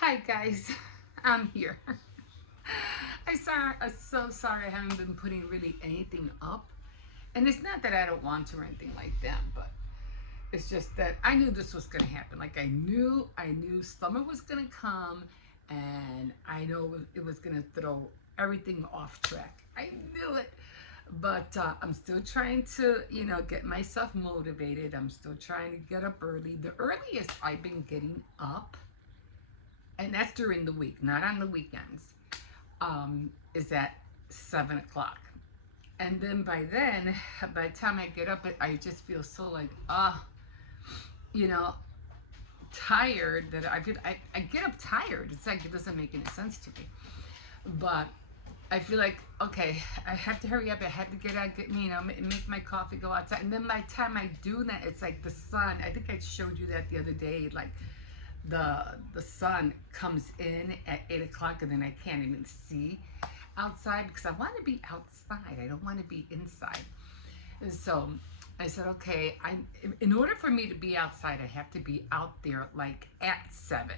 Hi guys, I'm here. I'm so sorry I haven't been putting really anything up. And it's not that I don't want to or anything like that, but it's just that I knew this was gonna happen. Like I knew summer was gonna come, and I know it was gonna throw everything off track. I knew it. But I'm still trying to, get myself motivated. I'm still trying to get up early. The earliest I've been getting up, and that's during the week, not on the weekends, is at 7 o'clock. And then by the time I get up, I just feel so like, you know, tired that I get up tired. It's like it doesn't make any sense to me. But I feel like, okay, I have to hurry up. I have to get out, make my coffee, go outside. And then by the time I do that, it's like the sun. I think I showed you that the other day. Like the sun comes in at 8 o'clock, and then I can't even see outside because I want to be outside. I don't want to be inside. And so I said, okay, in order for me to be outside, I have to be out there like at 7.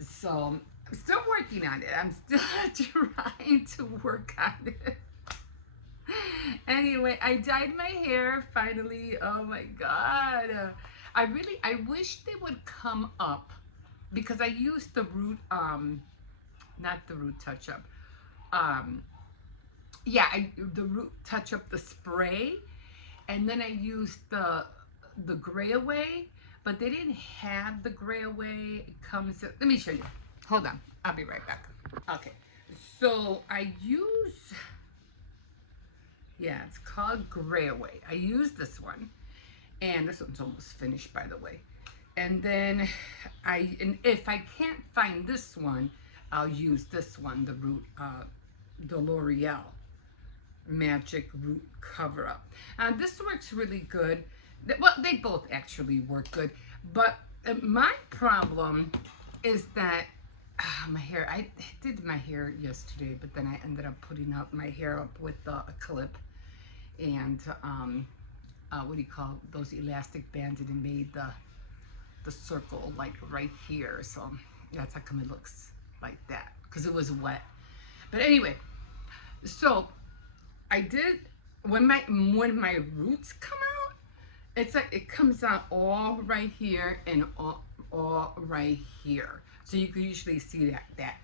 So I'm still working on it. I'm still trying to work on it. Anyway, I dyed my hair finally. Oh my god. I wish they would come up because I used the root not the root touch up. Um yeah, the root touch up, the spray, and then I used the gray away, but they didn't have the gray away. It comes, let me show you. Hold on. I'll be right back. Okay. So I use, yeah, it's called Gray Away. I use this one, and this one's almost finished, by the way. And then and if I can't find this one, I'll use this one, the L'Oreal Magic Root Cover Up. This works really good. Well, they both actually work good, but my problem is that my hair. I did my hair yesterday, but then I ended up putting up my hair up with a clip and what do you call those elastic bands, and it made the circle like right here. So that's how come it looks like that because it was wet. But anyway, so I did when my roots come out, it's like it comes out all right here and all right here. So you can usually see that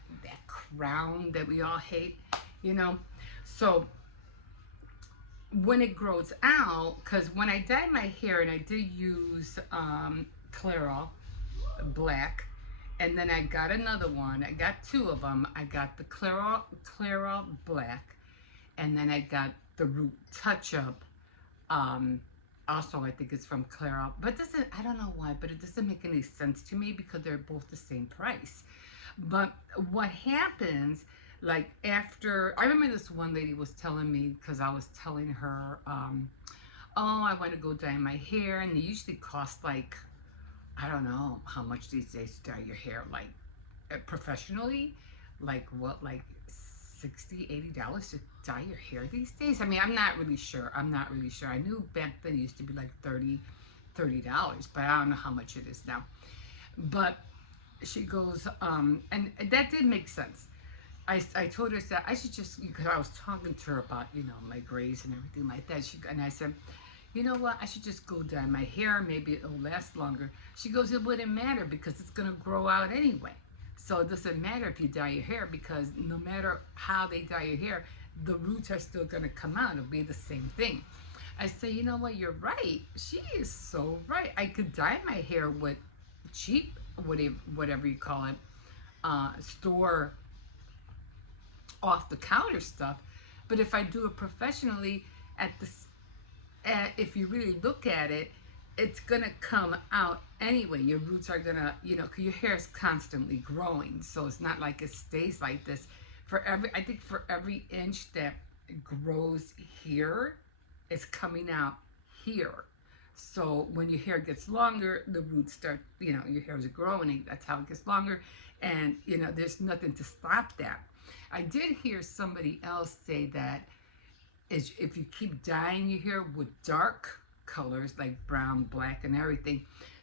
crown that we all hate, you know. So when it grows out, because when I dyed my hair, and I did use Clairol black, and then I got another one. I got two of them. I got the Clairol black, and then I got the root touch up. Also, I think it's from Clairol, but I don't know why, but it doesn't make any sense to me because they're both the same price. But what happens, like after, I remember this one lady was telling me, because I was telling her, oh, I want to go dye my hair, and they usually cost like, I don't know how much these days to dye your hair, like professionally, like what, like $60, $80 to dye your hair these days. I mean, I'm not really sure. I knew back then it used to be like $30, but I don't know how much it is now. But she goes, and that did make sense. I told her that I should just, because I was talking to her about, my grays and everything like that. And I said, you know what, I should just go dye my hair. Maybe it'll last longer. She goes, it wouldn't matter because it's going to grow out anyway. So it doesn't matter if you dye your hair because no matter how they dye your hair, the roots are still going to come out. It'll be the same thing. I say, you know what, you're right. She is so right. I could dye my hair with cheap, whatever you call it, store off the counter stuff. But if I do it professionally, if you really look at it, it's gonna come out anyway. Your roots are gonna, your hair is constantly growing, so it's not like it stays like this. I think for every inch that grows here, it's coming out here. So when your hair gets longer, the roots start, your hair is growing. That's how it gets longer, and there's nothing to stop that. I did hear somebody else say that is if you keep dyeing your hair with dark colors like brown, black, and everything,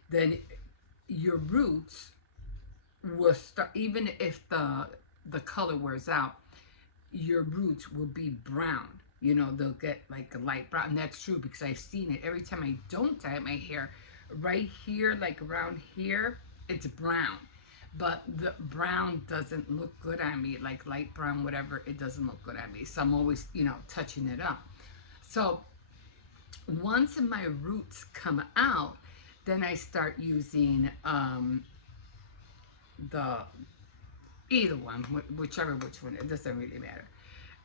then your roots will start, even if the color wears out, your roots will be brown. You know, they'll get like a light brown. And that's true because I've seen it every time I don't dye my hair. Right here, like around here, it's brown. But the brown doesn't look good on me, like light brown, whatever, it doesn't look good on me. So I'm always, you know, touching it up. So once my roots come out, then I start using the either one, whichever which one, it doesn't really matter.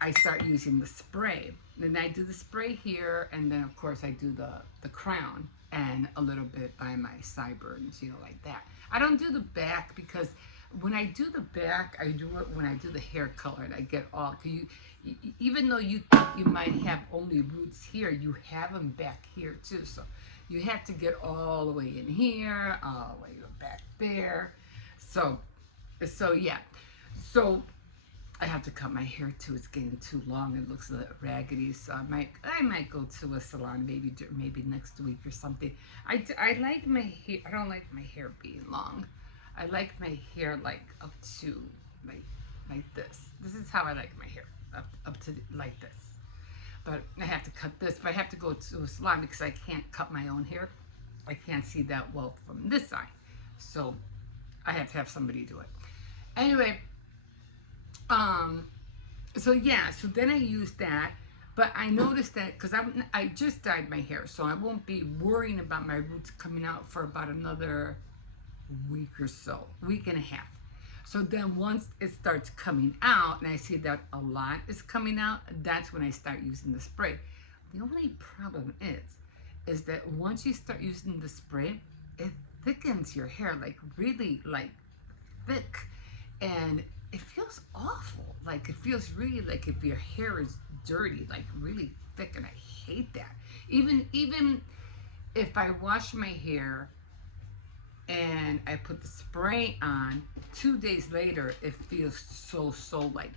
I start using the spray. Then I do the spray here, and then of course I do the crown and a little bit by my sideburns, you know, like that. I don't do the back because when I do the back, I do it when I do the hair color, and I get all, even though you think you might have only roots here, you have them back here too. So you have to get all the way in here, all the way back there. So yeah. So I have to cut my hair too. It's getting too long. It looks a little raggedy. So I might go to a salon maybe next week or something. I like my hair. I don't like my hair being long. I like my hair like up to like this. This is how I like my hair, up to like this. But I have to cut this. But I have to go to a salon because I can't cut my own hair. I can't see that well from this side. So I have to have somebody do it. Anyway, so yeah, so then I use that, but I noticed that because I just dyed my hair, so I won't be worrying about my roots coming out for about another week or so, week and a half. So then once it starts coming out and I see that a lot is coming out, that's when I start using the spray. The only problem is that once you start using the spray, it thickens your hair, like really like thick, and it feels awful. Like it feels really like if your hair is dirty, like really thick, and I hate that. Even if I wash my hair and I put the spray on, 2 days later it feels so like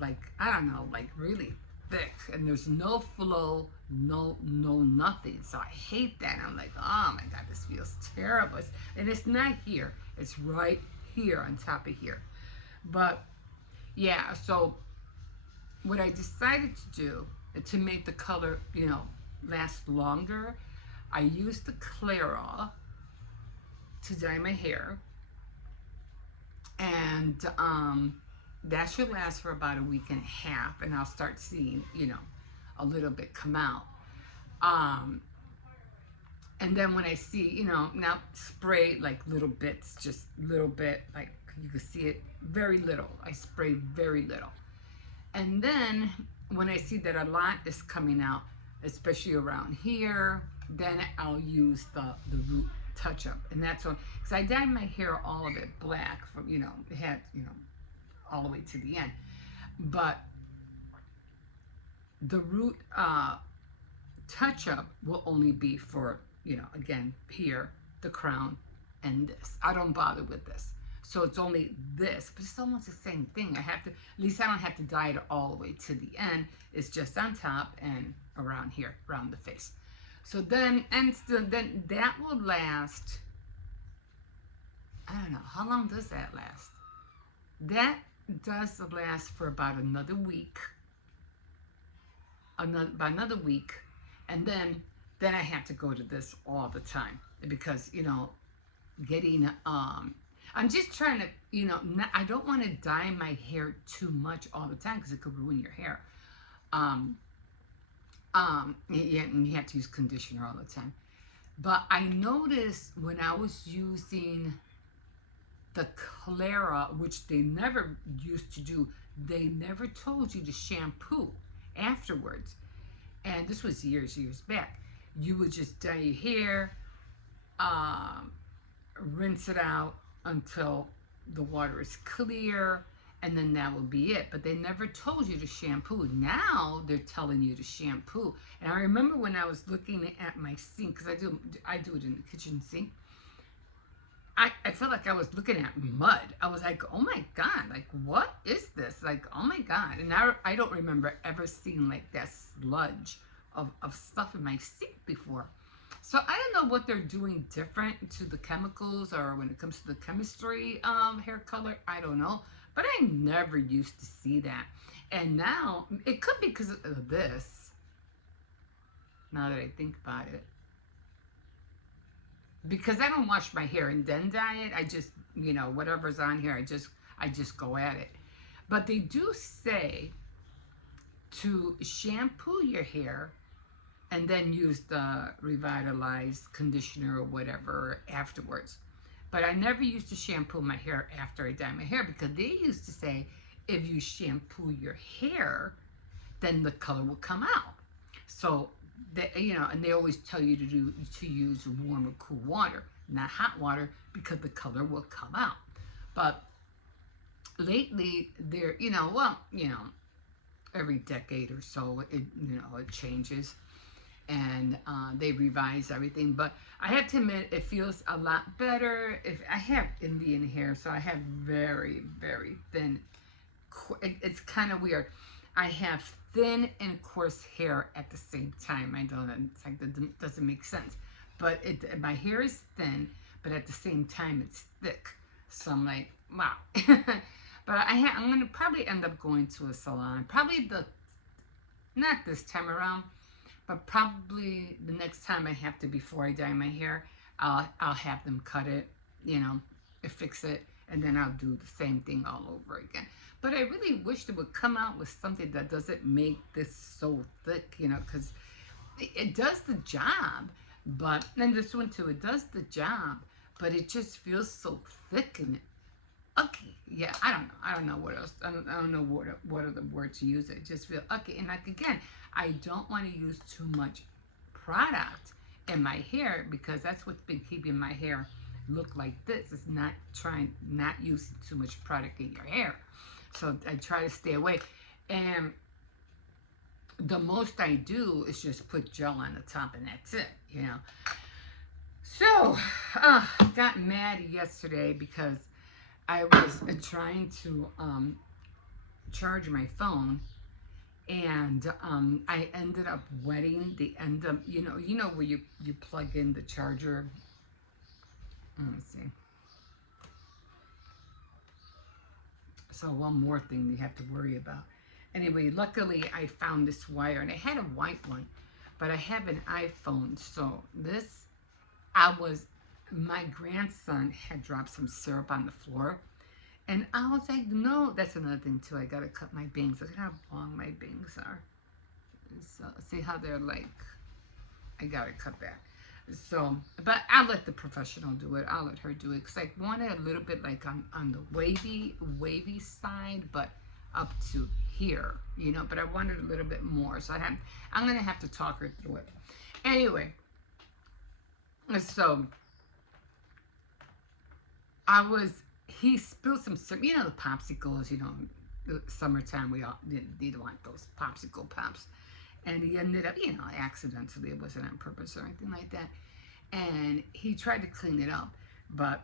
like I don't know, like really thick, and there's no flow, no nothing. So I hate that. I'm like, oh my god, this feels terrible. And it's not here, it's right here on top of here. But yeah, so what I decided to do to make the color, you know, last longer, I used the Clara to dye my hair, and that should last for about a week and a half, and I'll start seeing, you know, a little bit come out. And then when I see, you know, now spray like little bits, just little bit, like you can see it, very little. I spray very little. And then when I see that a lot is coming out, especially around here, then I'll use the root touch up. And that's when, because I dyed my hair all of it black from, you know, it had, you know, all the way to the end. But the root touch up will only be for, you know, again, here, the crown, and this. I don't bother with this. So it's only this, but it's almost the same thing. I have to, at least I don't have to dye it all the way to the end. It's just on top and around here, around the face. So then, then that will last, I don't know, how long does that last? That does last for about another week. About another week. And then I have to go to this all the time because, you know, getting, I'm just trying to, you know, I don't want to dye my hair too much all the time because it could ruin your hair. Yeah, and you have to use conditioner all the time. But I noticed when I was using the Clara, which they never used to do, they never told you to shampoo afterwards. And this was years back. You would just dye your hair, rinse it out until the water is clear, and then that will be it. But they never told you to shampoo. Now they're telling you to shampoo. And I remember when I was looking at my sink, because I do it in the kitchen sink, I felt like I was looking at mud. I was like, oh my God, like what is this? Like, oh my God. And I don't remember ever seeing like that sludge of stuff in my sink before. So I don't know what they're doing different to the chemicals or when it comes to the chemistry hair color. I don't know. But I never used to see that. And now, it could be because of this, now that I think about it. Because I don't wash my hair and then dye it. I just, whatever's on here, I just go at it. But they do say to shampoo your hair and then use the revitalized conditioner or whatever afterwards. But I never used to shampoo my hair after I dye my hair because they used to say if you shampoo your hair, then the color will come out. So, and they always tell you to use warm or cool water, not hot water, because the color will come out. But lately, every decade or so, it changes, and they revise everything. But I have to admit, it feels a lot better. If I have Indian hair, so I have very, very thin. It's kind of weird. I have thin and coarse hair at the same time. I don't know. It's like that doesn't make sense. But my hair is thin, but at the same time it's thick. So I'm like, wow. But I'm gonna probably end up going to a salon. Probably not this time around, but probably the next time I have to, before I dye my hair, I'll have them cut it, fix it, and then I'll do the same thing all over again. But I really wish they would come out with something that doesn't make this so thick, because it does the job. But, and this one too, it does the job, but it just feels so thick and okay, yeah, I don't know what else. I don't know what other word to use. It just feel okay. And like again, I don't want to use too much product in my hair because that's what's been keeping my hair look like this. Is not using too much product in your hair. So I try to stay away. And the most I do is just put gel on the top, and that's it. So got mad yesterday because I was trying to charge my phone, and I ended up wetting the end of, where you plug in the charger. Let me see. So one more thing you have to worry about. Anyway, luckily I found this wire, and I had a white one, but I have an iPhone. So my grandson had dropped some syrup on the floor, and I was like, no, that's another thing too. I gotta cut my bangs. Look at how long my bangs are. So see how they're like, I gotta cut that. So, but I'll let the professional do it. I'll let her do it because I want it a little bit like on the wavy side, but up to here, but I wanted a little bit more. So I'm gonna have to talk her through it. Anyway, so he spilled some syrup, the popsicles, the summertime, we all did want those popsicle pops. And he ended up, accidentally, it wasn't on purpose or anything like that. And he tried to clean it up. But,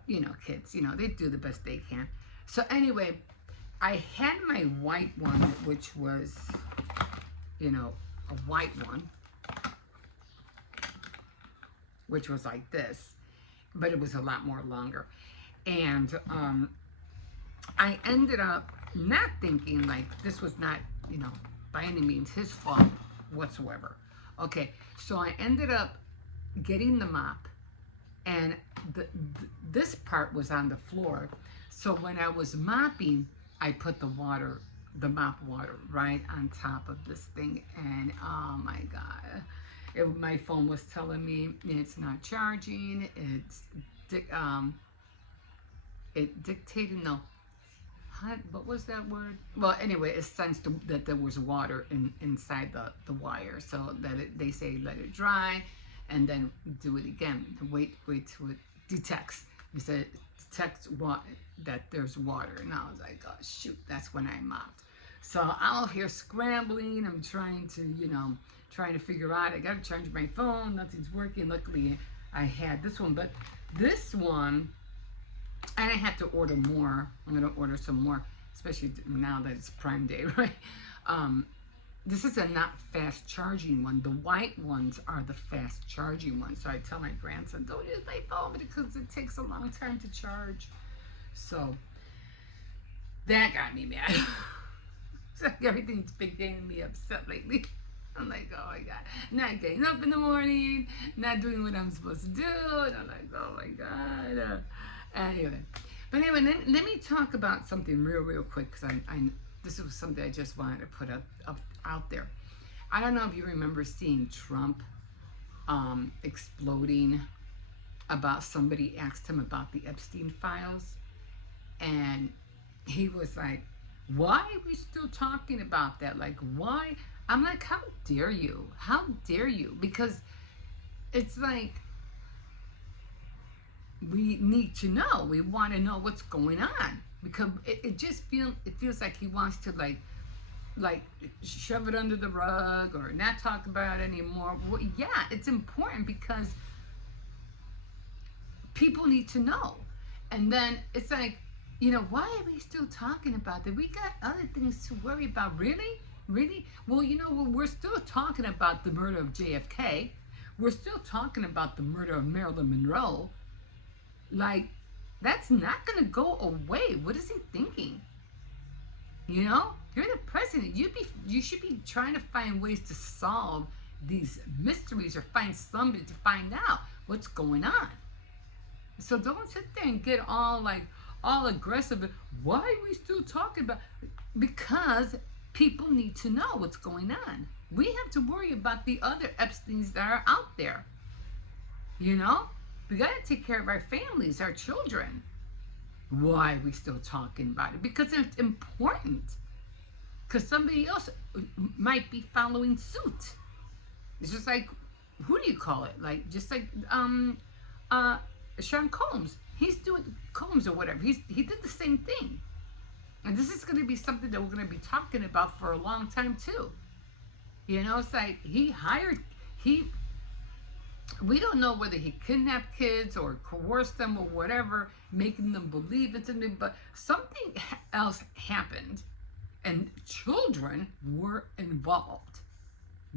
kids, they do the best they can. So anyway, I had my white one, which was, a white one, which was like this. But it was a lot more longer. And I ended up not thinking, like, this was not, by any means his fault whatsoever. Okay, so I ended up getting the mop, and this part was on the floor. So when I was mopping, I put the mop water right on top of this thing, and oh my God, my phone was telling me it's not charging. It dictated, no, what was that word? Well, anyway, it sensed that there was water inside the wire, so that they say let it dry, and then do it again. Wait till it detects. It said detects that there's water, and I was like, oh shoot, that's when I mopped. So I'm out here scrambling. I'm trying to figure out. I got to charge my phone. Nothing's working. Luckily, I had this one, but this one. And I have to order more. I'm going to order some more, especially now that it's Prime Day, right? this is a not fast charging one. The white ones are the fast charging ones. So I tell my grandson, don't use my phone because it takes a long time to charge. So that got me mad. So everything's been getting me upset lately. I'm like, oh my God, not getting up in the morning, not doing what I'm supposed to do. And I'm like, oh my God. Anyway, let me talk about something real quick, because this was something I just wanted to put out there. I don't know if you remember seeing Trump exploding about somebody asked him about the Epstein files, and he was like, why are we still talking about that? Like, why? I'm like, how dare you? How dare you? Because it's like, we need to know. We want to know what's going on, because it feels like he wants to like shove it under the rug or not talk about it anymore. Well, yeah, it's important because people need to know. And then it's like, why are we still talking about that? We got other things to worry about. Really? Well, we're still talking about the murder of JFK. We're still talking about the murder of Marilyn Monroe. Like, that's not going to go away. What is he thinking? You're the president. You should be trying to find ways to solve these mysteries, or find somebody to find out what's going on. So don't sit there and get all aggressive. Why are we still talking about? Because people need to know what's going on. We have to worry about the other Epsteins that are out there. We got to take care of our families, our children. Why are we still talking about it? Because it's important. Because somebody else might be following suit. It's just like, who do you call it? Just like Sean Combs. He's doing Combs or whatever. He did the same thing. And this is going to be something that we're going to be talking about for a long time too. It's like we don't know whether he kidnapped kids or coerced them or whatever, making them believe in something, but something else happened and children were involved.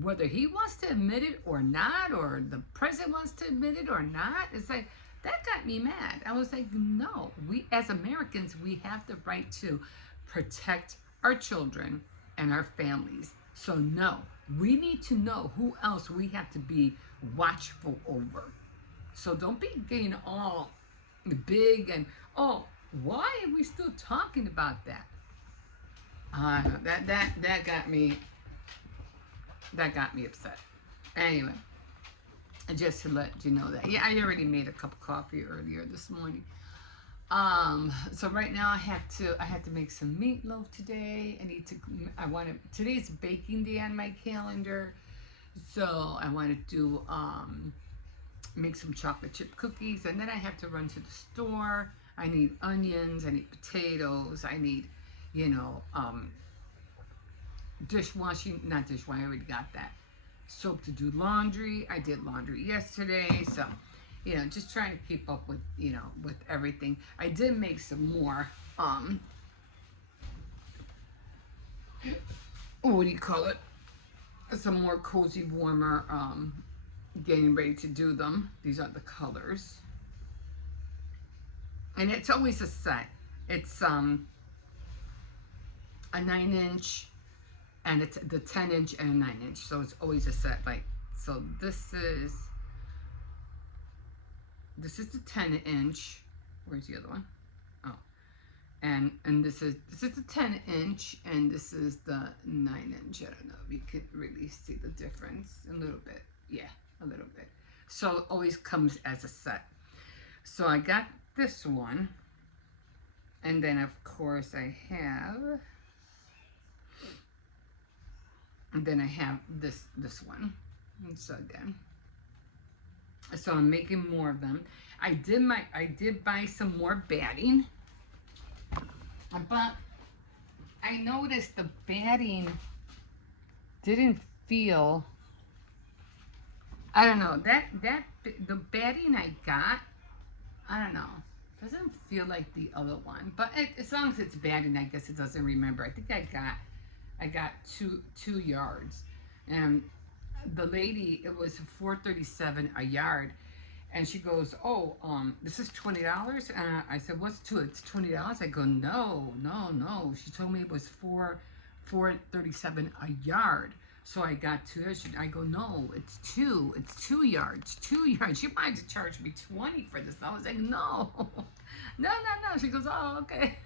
Whether he wants to admit it or not, or the president wants to admit it or not, it's like, that got me mad. I was like, no, we as Americans, we have the right to protect our children and our families. So no, we need to know who else we have to be watchful over. So don't be getting all big and, oh, why are we still talking about that? That got me upset. Anyway, just to let you know that. Yeah, I already made a cup of coffee earlier this morning. So right now I have to make some meatloaf today. Today's baking day on my calendar. So I want to do, make some chocolate chip cookies, and then I have to run to the store. I need onions, I need potatoes, I need, dishwashing, not dishwashing, I already got that. Soap to do laundry. I did laundry yesterday, so just trying to keep up with with everything. I did make some more what do you call it, some more cozy warmer, getting ready to do them. These are the colors, and it's always a set. It's a 9-inch, and it's the 10-inch and a 9-inch, so it's always a set. So this is the 10-inch. Where's the other one? Oh, and this is the 10-inch, and this is the 9-inch. I don't know if you could really see the difference a little bit. Yeah, a little bit. So it always comes as a set. So I got this one, and then of course I have. And then I have this one. And so again. So I'm making more of them. I did buy some more batting. But I noticed the batting didn't feel, I don't know, the batting I got, I don't know, doesn't feel like the other one. But as long as it's batting, I guess it doesn't remember. I think I I got two yards, and the lady, it was $4.37 a yard, and she goes, "Oh, this is $20." I said, "What's two? It's $20." I go, "No, no, no." She told me it was $4.37 a yard. So I got two. I go, "No, it's two. It's 2 yards. 2 yards." She wanted to charge me 20 for this. I was like, "No, no, no, no." She goes, "Oh, okay."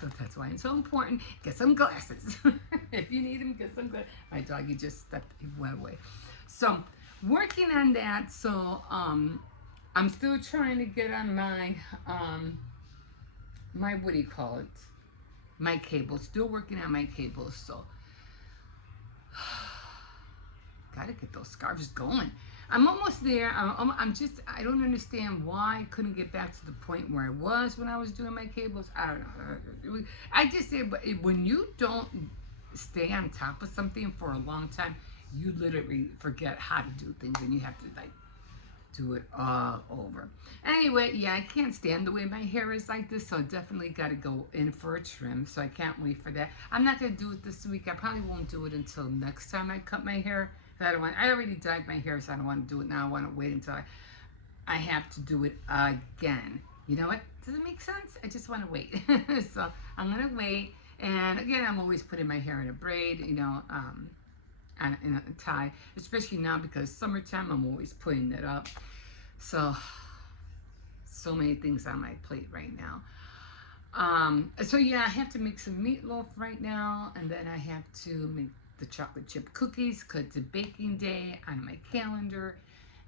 So that's why it's so important. Get some glasses. If you need them, get some glasses. My doggy just stepped, he went away. So working on that. So I'm still trying to get on my my, what do you call it? My cables. Still working on my cables. So gotta get those scarves going. I'm almost there. I don't understand why I couldn't get back to the point where I was when I was doing my cables. I don't know. I just say, but when you don't stay on top of something for a long time, you literally forget how to do things, and you have to like do it all over. Anyway, yeah, I can't stand the way my hair is like this, so I definitely got to go in for a trim. So I can't wait for that. I'm not gonna do it this week. I probably won't do it until next time I cut my hair. I already dyed my hair, so I don't want to do it now. I want to wait until I have to do it again. You know what? Does it make sense? I just want to wait. So I'm gonna wait. And again, I'm always putting my hair in a braid, you know, in a tie, especially now because summertime. I'm always putting it up. So many things on my plate right now. So yeah, I have to make some meatloaf right now, and then I have to make the chocolate chip cookies because it's a baking day on my calendar.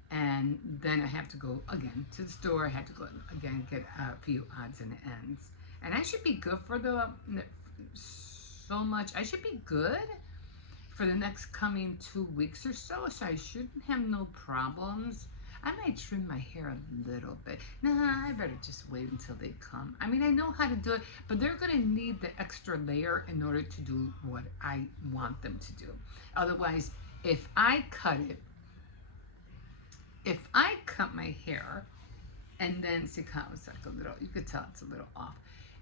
And then I have to go again to the store. I have to go again get a few odds and ends. And I should be good for so much. I should be good for the next coming 2 weeks or so. So I shouldn't have no problems. I might trim my hair a little bit. Nah, I better just wait until they come. I mean, I know how to do it, but they're going to need the extra layer in order to do what I want them to do. Otherwise, if I cut my hair, and then see how it's like a little, you could tell it's a little off.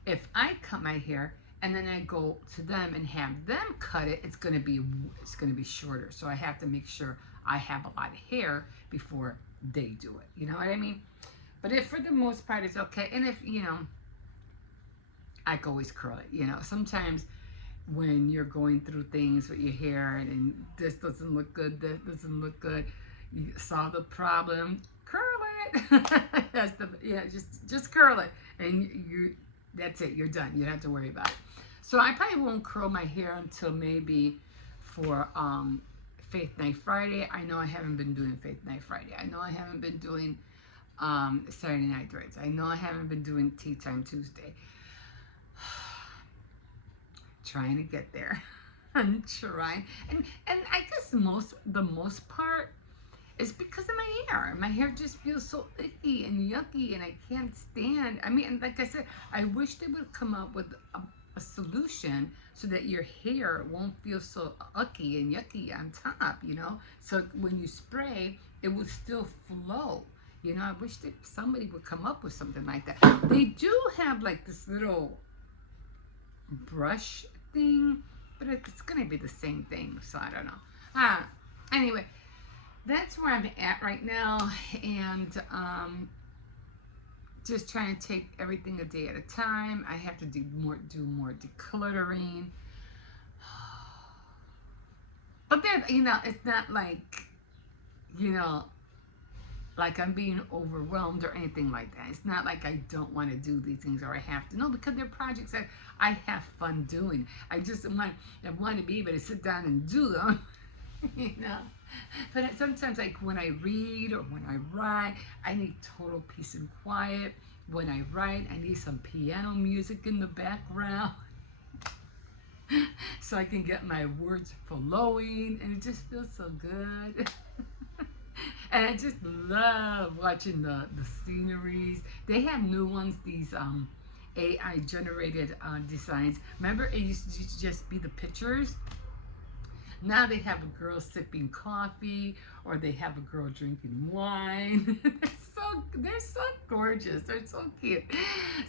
If I cut my hair and then I go to them and have them cut it, it's gonna be shorter. So I have to make sure I have a lot of hair before they do it. You know what I mean? But if for the most part it's okay, and if I can always curl it. You know, sometimes when you're going through things with your hair and this doesn't look good, that doesn't look good, you solve the problem, curl it. That's just curl it, and that's it. You're done. You don't have to worry about it. So I probably won't curl my hair until maybe for Faith Night Friday. I know I haven't been doing Faith Night Friday. I know I haven't been doing Saturday Night Threads. I know I haven't been doing Tea Time Tuesday. Trying to get there. I'm trying, and I guess the most part is because of my hair. My hair just feels so icky and yucky, and I can't stand. I mean, like I said, I wish they would come up with a solution so that your hair won't feel so icky and yucky on top, you know? So when you spray, it will still flow. You know, I wish that somebody would come up with something like that. They do have like this little brush thing, but it's gonna be the same thing, so I don't know. Anyway, that's where I'm at right now, and just trying to take everything a day at a time. I have to do more decluttering. But then, it's not like, like I'm being overwhelmed or anything like that. It's not like I don't want to do these things or I have to. No, because they're projects that I have fun doing. I want to be able to sit down and do them, But sometimes, like when I read or when I write, I need total peace and quiet. When I write, I need some piano music in the background so I can get my words flowing, and it just feels so good. And I just love watching the sceneries. They have new ones, these AI generated designs. Remember, it used to just be the pictures. Now they have a girl sipping coffee, or they have a girl drinking wine. They're so gorgeous. They're so cute.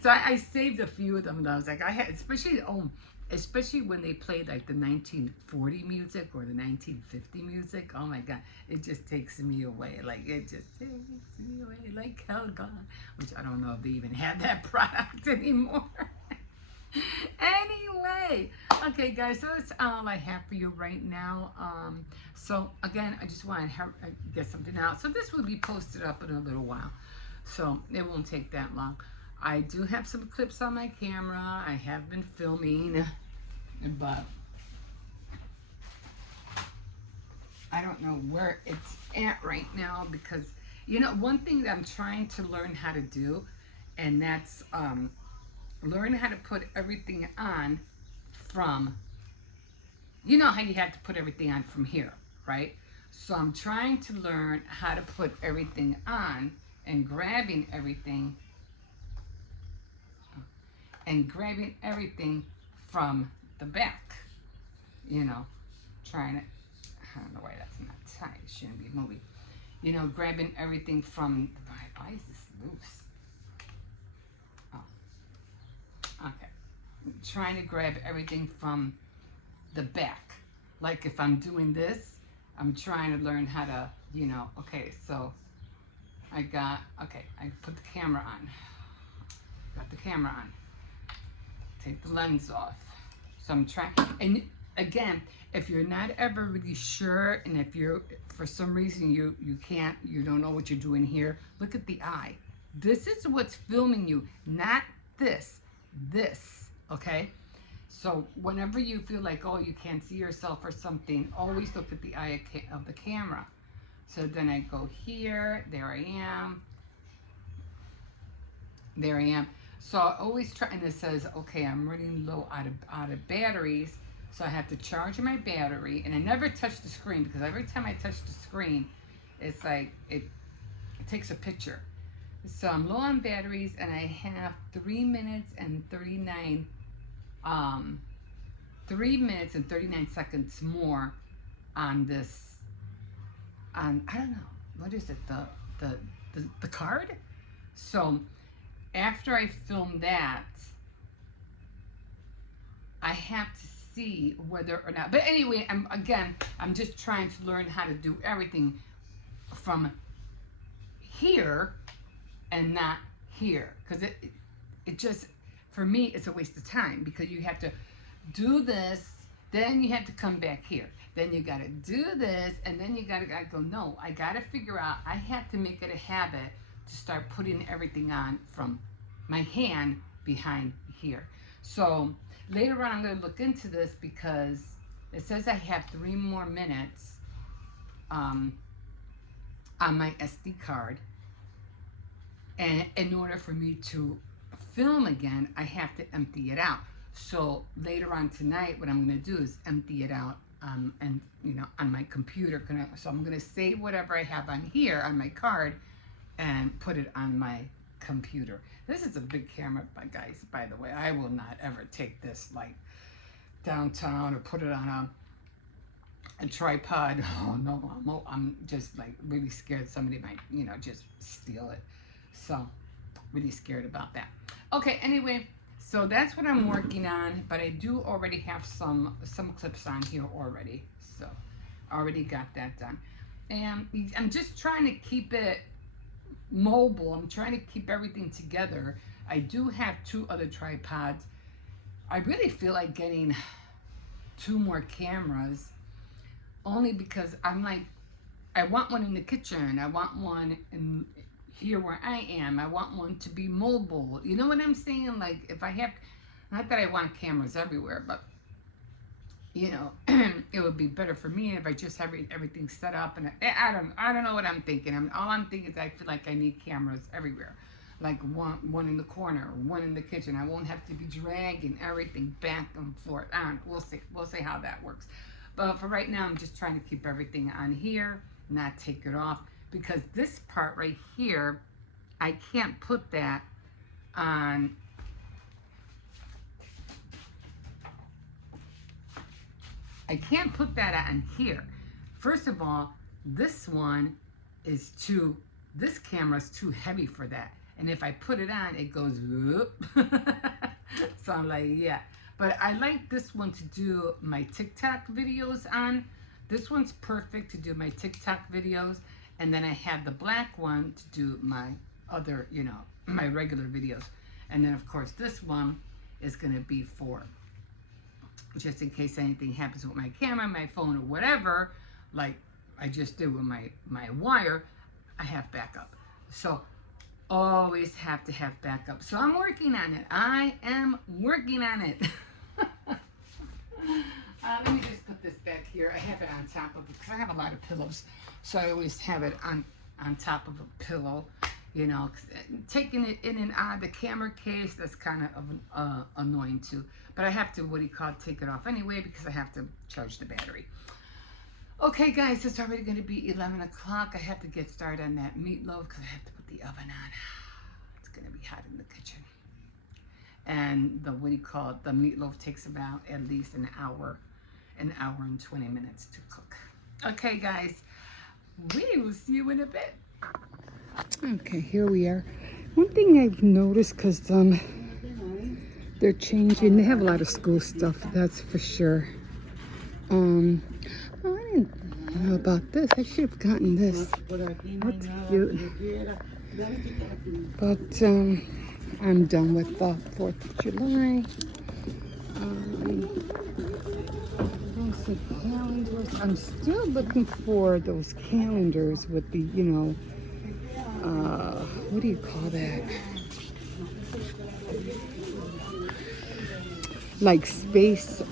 So I saved a few of them, and I was like, especially especially when they play like the 1940 music or the 1950 music. Oh my God, it just takes me away. Like it just takes me away like Helga, which I don't know if they even have that product anymore. Anyway, okay guys, so that's all I have for you right now. So again, I just want to get something out. So this will be posted up in a little while, so it won't take that long. I do have some clips on my camera. I have been filming, but I don't know where it's at right now, because you know, one thing that I'm trying to learn how to do, and that's learn how to put everything on from, you know how you have to put everything on from here, right? So I'm trying to learn how to put everything on and grabbing everything from the back, you know, trying to, I don't know why that's not tight, it shouldn't be moving, you know, grabbing everything from, why is this loose? Oh, okay, trying to grab everything from the back. Like if I'm doing this, I'm trying to learn how to, you know, okay, so I put the camera on, got the camera on, take the lens off. So I'm trying, and again, if you're not ever really sure, and if you're, for some reason you don't know what you're doing here, look at the eye. This is what's filming you, not this, okay? So whenever you feel like, oh, you can't see yourself or something, always look at the eye of the camera. So then I go here, there I am. So I always try, and it says, okay, I'm running low out of batteries, so I have to charge my battery, and I never touch the screen, because every time I touch the screen, it's like, it takes a picture. So I'm low on batteries, and I have 3 minutes and 39 seconds more on this, I don't know, what is it, the card? So after I film that, I have to see whether or not, but anyway, I'm just trying to learn how to do everything from here and not here, because it just, for me, it's a waste of time, because you have to do this, then you have to come back here, then you got to do this, and then you got to go, no, I got to figure out, I have to make it a habit to start putting everything on from my hand behind here. So later on, I'm going to look into this, because it says I have 3 more minutes on my SD card, and in order for me to film again, I have to empty it out. So later on tonight, what I'm going to do is empty it out, and you know, on my computer. So I'm going to save whatever I have on here on my card and put it on my computer. This is a big camera, guys, by the way. I will not ever take this like downtown or put it on a tripod. Oh no, I'm just like really scared somebody might, you know, just steal it. So really scared about that. Okay, anyway, so that's what I'm working on, but I do already have some clips on here already. So I already got that done. And I'm just trying to keep it mobile. I'm trying to keep everything together. I do have 2 other tripods. I really feel like getting 2 more cameras, only because I'm like, I want one in the kitchen, I want one in here where I am, I want one to be mobile, you know what I'm saying? Like, if I have, not that I want cameras everywhere, but you know, it would be better for me if I just have everything set up, and I don't know what I'm thinking. All I'm thinking is I feel like I need cameras everywhere, like one in the corner, one in the kitchen. I won't have to be dragging everything back and forth. We'll see how that works. But for right now, I'm just trying to keep everything on here, not take it off, because this part right here, I can't put that on. I can't put that on here. First of all, this camera is too heavy for that. And if I put it on, it goes whoop. So I'm like, yeah. But I like this one to do my TikTok videos on. This one's perfect to do my TikTok videos. And then I have the black one to do my other, you know, my regular videos. And then, of course, this one is going to be for just in case anything happens with my camera, my phone, or whatever, like I just did with my wire, I have backup. So always have to have backup. So I'm working on it. I am working on it. Let me just put this back here. I have it on top of it because I have a lot of pillows. So I always have it on top of a pillow. You know, taking it in and out of the camera case, that's kind of annoying too. But I have to, take it off anyway because I have to charge the battery. Okay, guys, it's already going to be 11 o'clock. I have to get started on that meatloaf because I have to put the oven on. It's going to be hot in the kitchen. And the, the meatloaf takes about at least an hour and 20 minutes to cook. Okay, guys, we will see you in a bit. Okay, here we are. One thing I've noticed, because they're changing, they have a lot of school stuff, that's for sure. I didn't know about this. I should have gotten this. That's cute. But I'm done with the 4th of July. Some calendars. I'm still looking for those calendars with the, you know, what do you call that? Like space,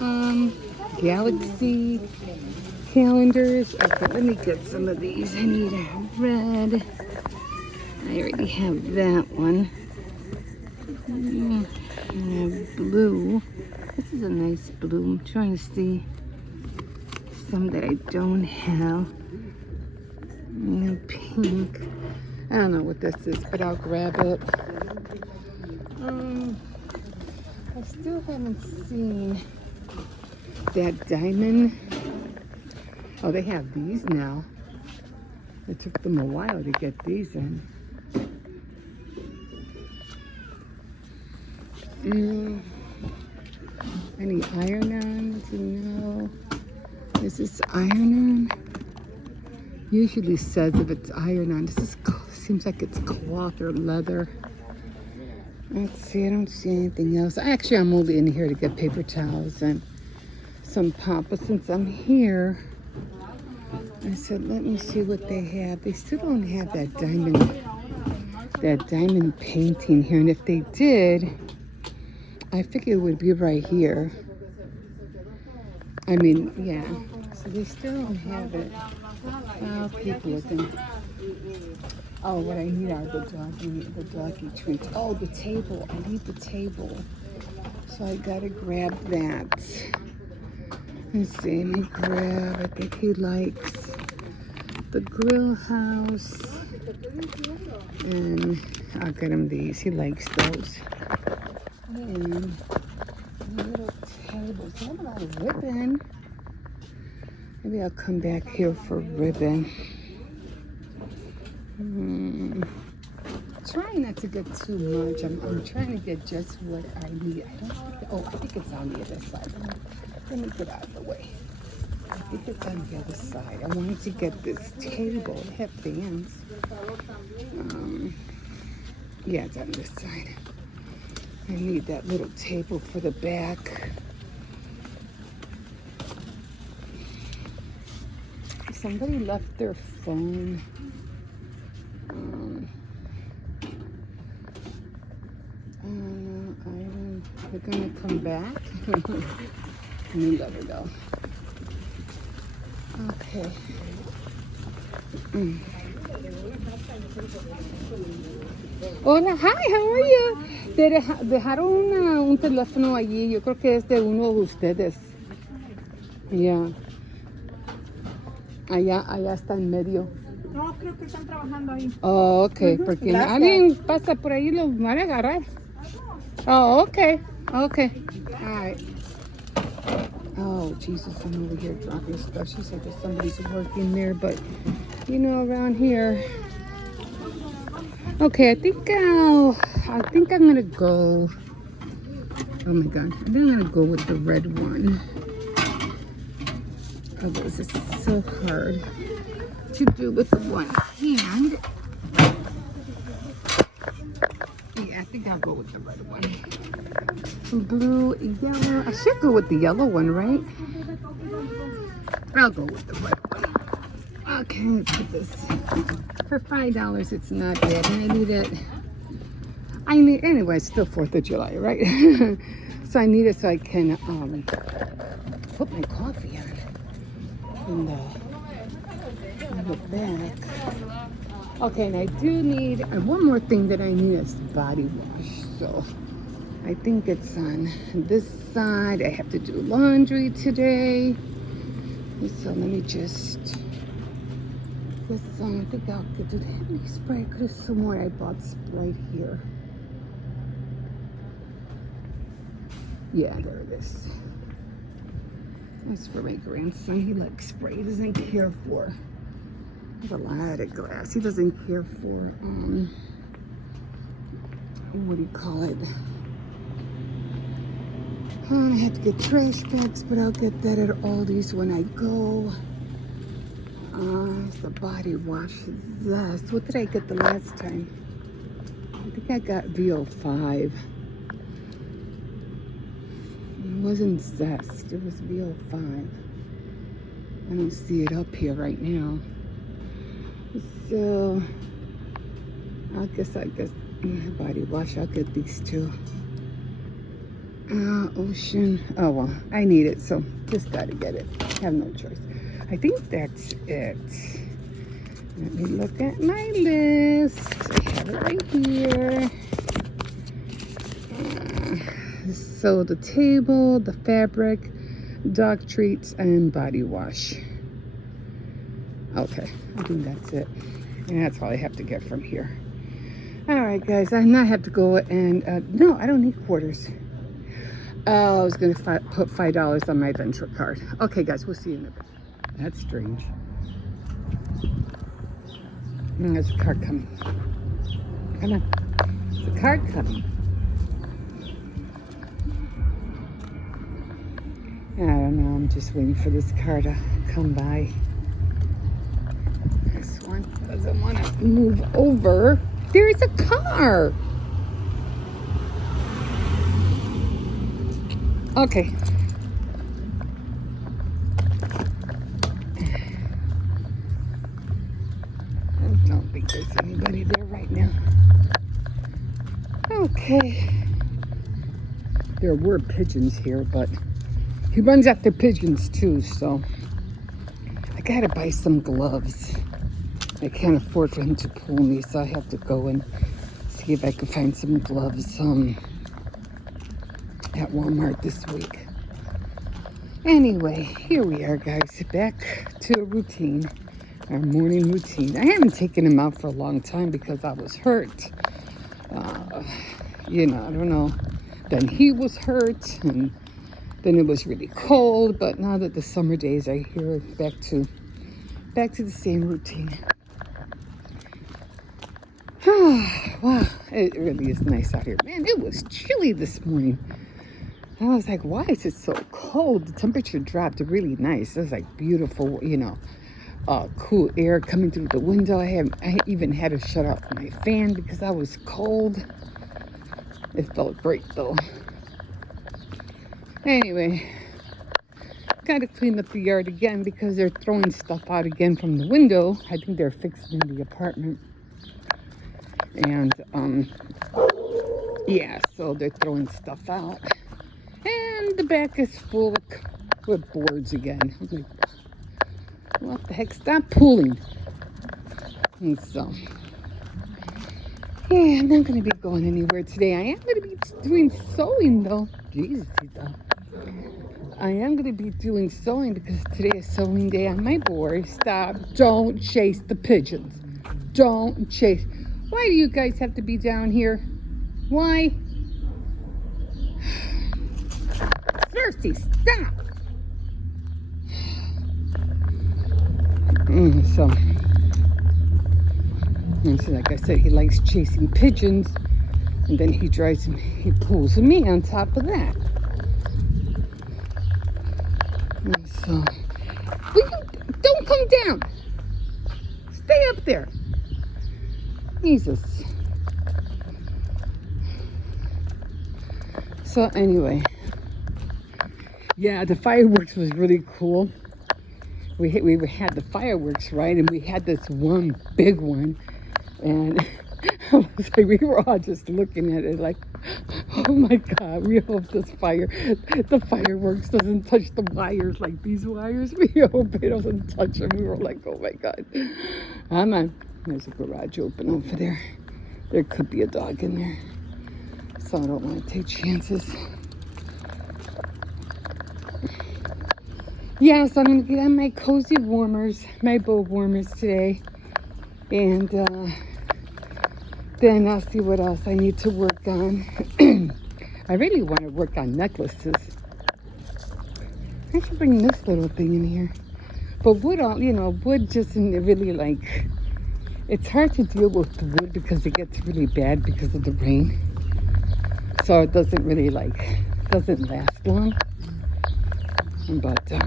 galaxy calendars. Okay, let me get some of these. I need a red. I already have that one. And blue. This is a nice blue. I'm trying to see some that I don't have. And pink. I don't know what this is, but I'll grab it. I still haven't seen that diamond. Oh, they have these now. It took them a while to get these in. Any iron-ons? No. Is this iron-on? Usually says if it's iron-on. This is, seems like it's cloth or leather. Let's see, I don't see anything else. Actually, I'm only in here to get paper towels and some pop. But since I'm here, I said, let me see what they have. They still don't have that diamond painting here. And if they did, I figured it would be right here. I mean, yeah. So they still don't have it. I'll keep looking. Oh, what I need are the doggy treats. Oh, the table. I need the table. So I gotta grab that. Let's see, let me grab, I think he likes the grill house. And I'll get him these. He likes those. And little tables. They have a lot of ribbon. Maybe I'll come back here for ribbon. Trying not to get too much. I'm trying to get just what I need. I think it's on the other side. Let me get out of the way. I think it's on the other side. I wanted to get this table. They have fans. Yeah, it's on this side. I need that little table for the back. Somebody left their phone. They're gonna come back. Let me let her go. Okay. Hola, hi, how are you? Dejaron un teléfono allí. Yo creo que es de uno de ustedes. Ya. Allá está en medio. No, creo que están trabajando ahí. Oh, ok, porque gracias. alguien pasa por ahí y los van a agarrar. Oh, okay. All right. Oh, Jesus, I'm over here dropping stuff. She said that somebody's working there, but, you know, around here. Okay, I think I'm going to go. Oh my god. I think I'm gonna go with the red one. Oh, this is so hard to do with one hand. Yeah, I think I'll go with the red one. Blue, yellow. I should go with the yellow one, right? I'll go with the red one. Okay, let's put this. For $5, it's not bad. And I need it. Anyway, it's still 4th of July, right? So I need it so I can put my coffee on in the back. Okay, and I do need, one more thing that I need is body wash. So I think it's on this side. I have to do laundry today. So let me just, I think I'll get, do they have any spray? I could have sworn I bought spray here. Yeah, there it is. That's for my grandson. He likes spray. He doesn't care for, there's a lot of glass. He doesn't care for, what do you call it? I have to get trash bags, but I'll get that at Aldi's when I go. It's the body wash Zest. What did I get the last time? I think I got VO5. It wasn't Zest, it was VO5. I don't see it up here right now. So, I guess body wash, I'll get these two. Ocean, oh well, I need it, so just gotta get it. I have no choice. I think that's it. Let me look at my list. I have it right here. So the table, the fabric, dog treats, and body wash. Okay, I think that's it. And that's all I have to get from here. All right, guys, I now have to go and, no, I don't need quarters. Oh, I was going to put $5 on my Venture card. Okay, guys, we'll see you in a bit. That's strange. There's a card coming. Come on. There's a card coming. I don't know. I'm just waiting for this car to come by. This one doesn't want to move over. There's a car. Okay. I don't think there's anybody there right now. Okay. There were pigeons here, but he runs after pigeons too, so I gotta buy some gloves. I can't afford for him to pull me, so I have to go and see if I can find some gloves at Walmart this week. Anyway, here we are, guys, back to a routine, our morning routine. I haven't taken him out for a long time because I was hurt. I don't know. Then he was hurt, and then it was really cold. But now that the summer days are here, back to the same routine. Wow, it really is nice out here. Man, it was chilly this morning. I was like, why is it so cold? The temperature dropped really nice. It was like beautiful, cool air coming through the window. I even had to shut off my fan because I was cold. It felt great though. Anyway, gotta clean up the yard again because they're throwing stuff out again from the window. I think they're fixing the apartment. And, yeah, so they're throwing stuff out. And the back is full with boards again. I'm like, what the heck? Stop pulling. And so, yeah, I'm not going to be going anywhere today. I am going to be doing sewing, though. Jesus, I am going to be doing sewing because today is sewing day on my board. Stop. Don't chase the pigeons. Don't chase. Why do you guys have to be down here? Why? Cersei, stop! So like I said, he likes chasing pigeons. And then he pulls me on top of that. And so, don't come down. Stay up there. Jesus. So anyway, yeah, the fireworks was really cool. We had the fireworks, right? And we had this one big one. And I was like, we were all just looking at it like, oh my God, we hope the fireworks doesn't touch the wires like these wires. We hope it doesn't touch them. We were like, oh my God. Come on. There's a garage open over there. There could be a dog in there. So I don't want to take chances. Yeah, so I'm going to get on my cozy warmers, my bow warmers today. And then I'll see what else I need to work on. I really want to work on necklaces. I should bring this little thing in here. But wood just isn't really like, it's hard to deal with the wood because it gets really bad because of the rain. So it doesn't really doesn't last long. But, yeah,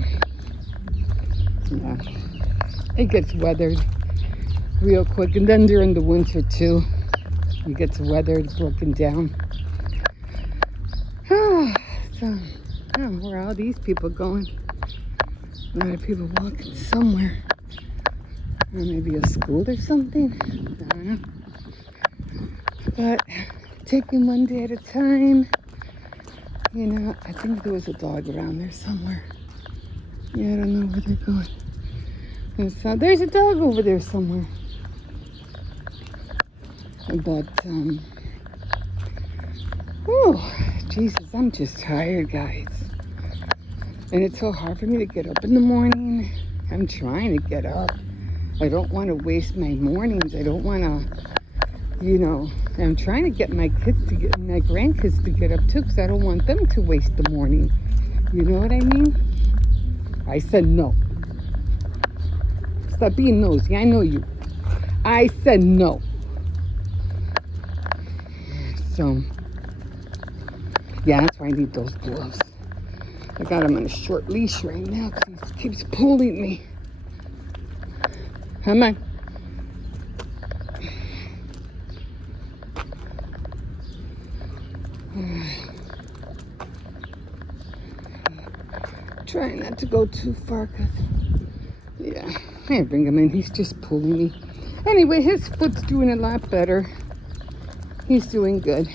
it gets weathered real quick. And then during the winter too, it gets weathered, broken down. So, where are all these people going? A lot of people walking somewhere. Or maybe a school or something. I don't know. But taking one day at a time. I think there was a dog around there somewhere. Yeah, I don't know where they're going. And so there's a dog over there somewhere. But, Jesus, I'm just tired, guys. And it's so hard for me to get up in the morning. I'm trying to get up. I don't want to waste my mornings. I don't want to, I'm trying to get my grandkids to get up too, because I don't want them to waste the morning. You know what I mean? I said no. Stop being nosy. I know you. I said no. So, yeah, that's why I need those gloves. I got him on a short leash right now because he keeps pulling me. Come on. Trying not to go too far because, yeah, I can't bring him in. He's just pulling me. Anyway, his foot's doing a lot better. He's doing good.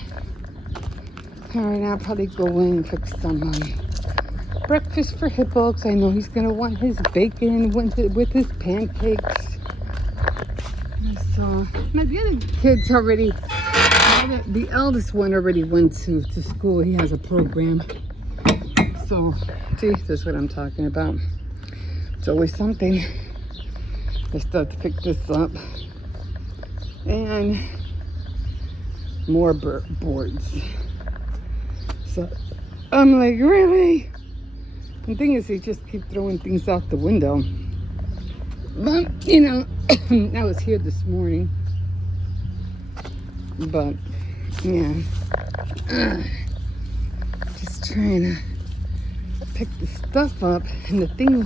All right, I'll probably go in and cook some breakfast for Hippo because I know he's going to want his bacon with his pancakes. So, the other kids already, the eldest one already went to school. He has a program. So, see, this is what I'm talking about. It's always something. I start to pick this up. And more boards. So, I'm like, really? The thing is, they just keep throwing things out the window. But, I was here this morning. But, yeah. Just trying to pick the stuff up. And the thing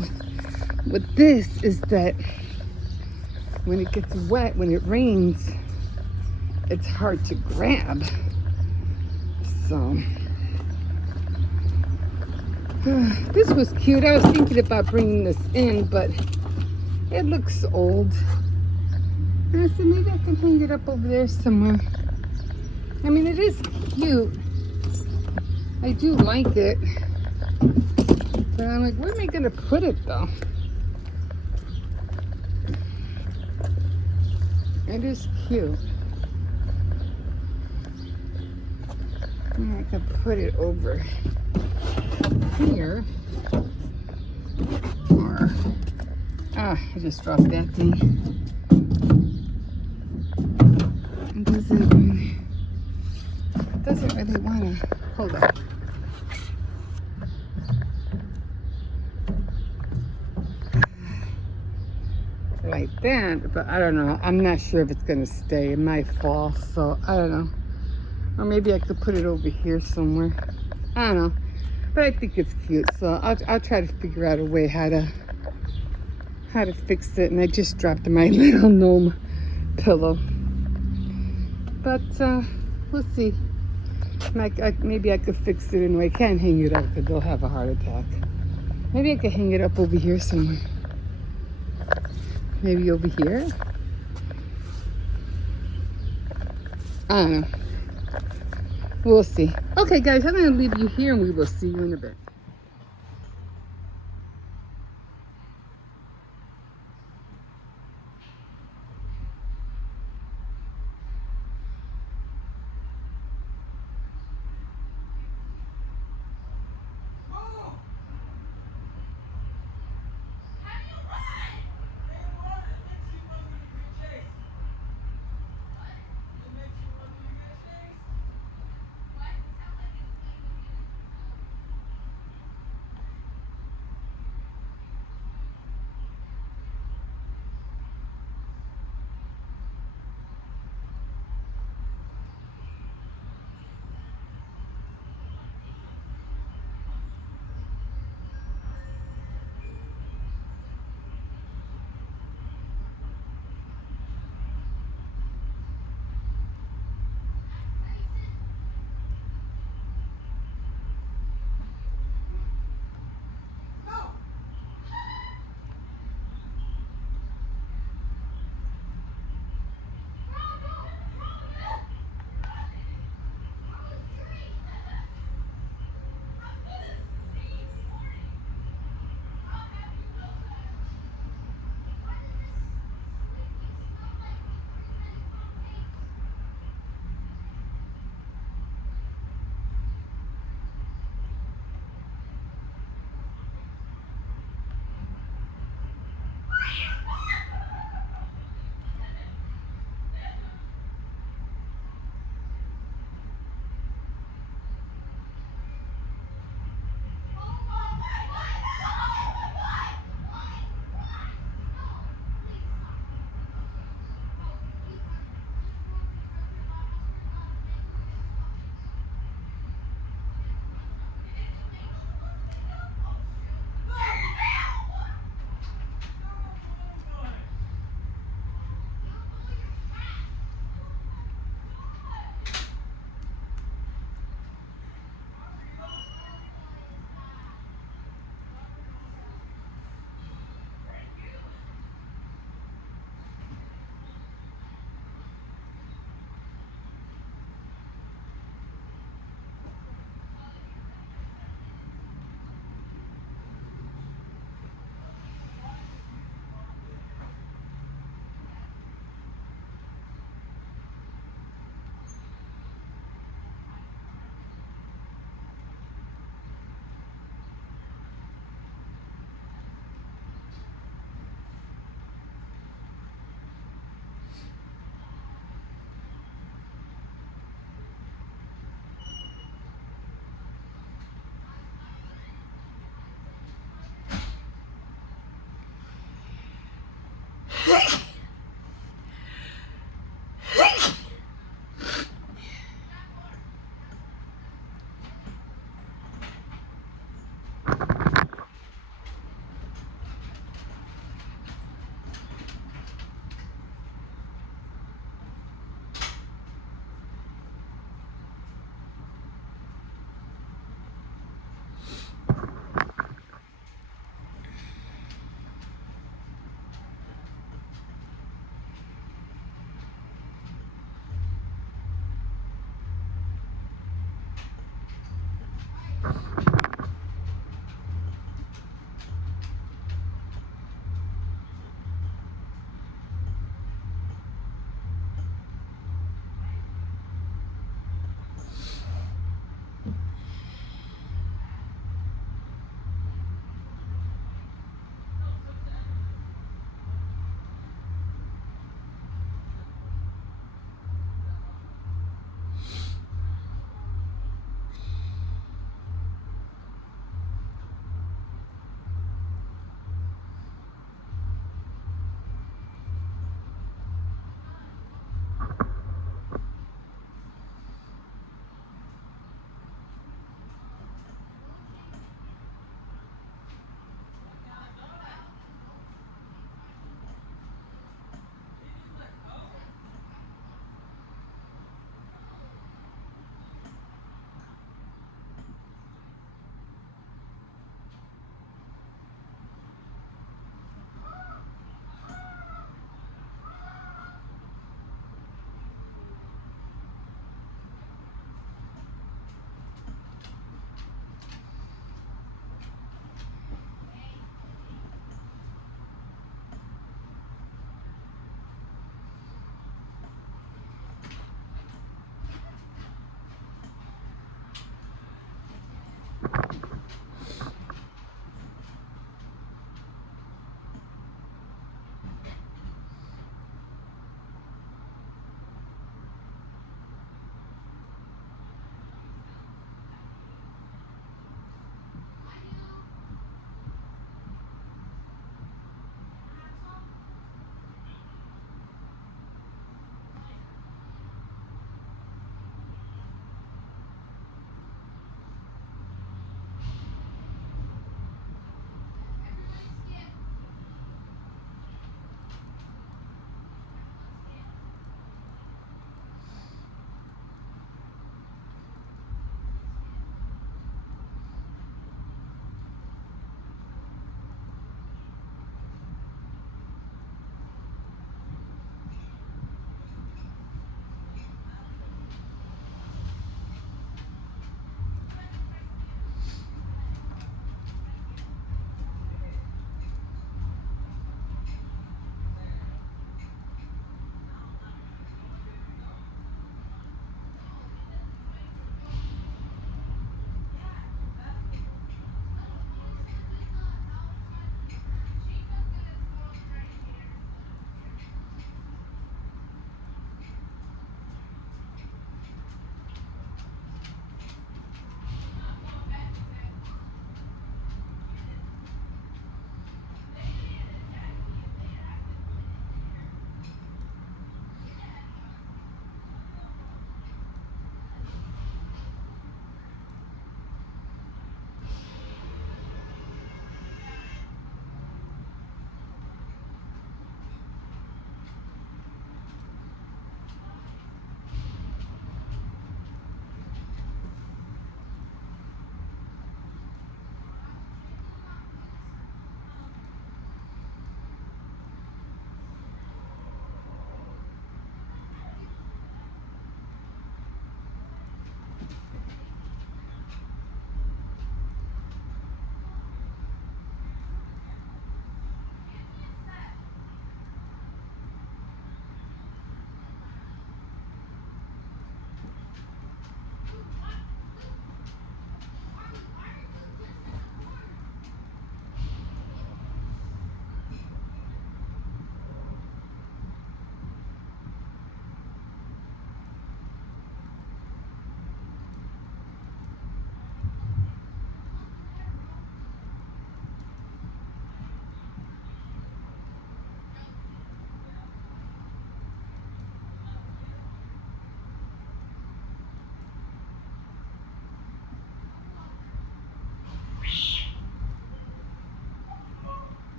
with this is that when it gets wet, when it rains, it's hard to grab. So, this was cute. I was thinking about bringing this in, but it looks old. And I said, maybe I can hang it up over there somewhere. I mean, it is cute. I do like it. But I'm like, where am I going to put it, though? It is cute. I could put it over here. Or, I just dropped that thing. It doesn't really want to, hold on. Like that, but I don't know. I'm not sure if it's going to stay. It might fall, so I don't know. Or maybe I could put it over here somewhere. I don't know. But I think it's cute, so I'll try to figure out a way how to fix it. And I just dropped my little gnome pillow. But we'll see. Maybe I could fix it anyway. I can't hang it up because they'll have a heart attack. Maybe I could hang it up over here somewhere. Maybe over here. I don't know. We'll see. Okay, guys, I'm going to leave you here and we will see you in a bit.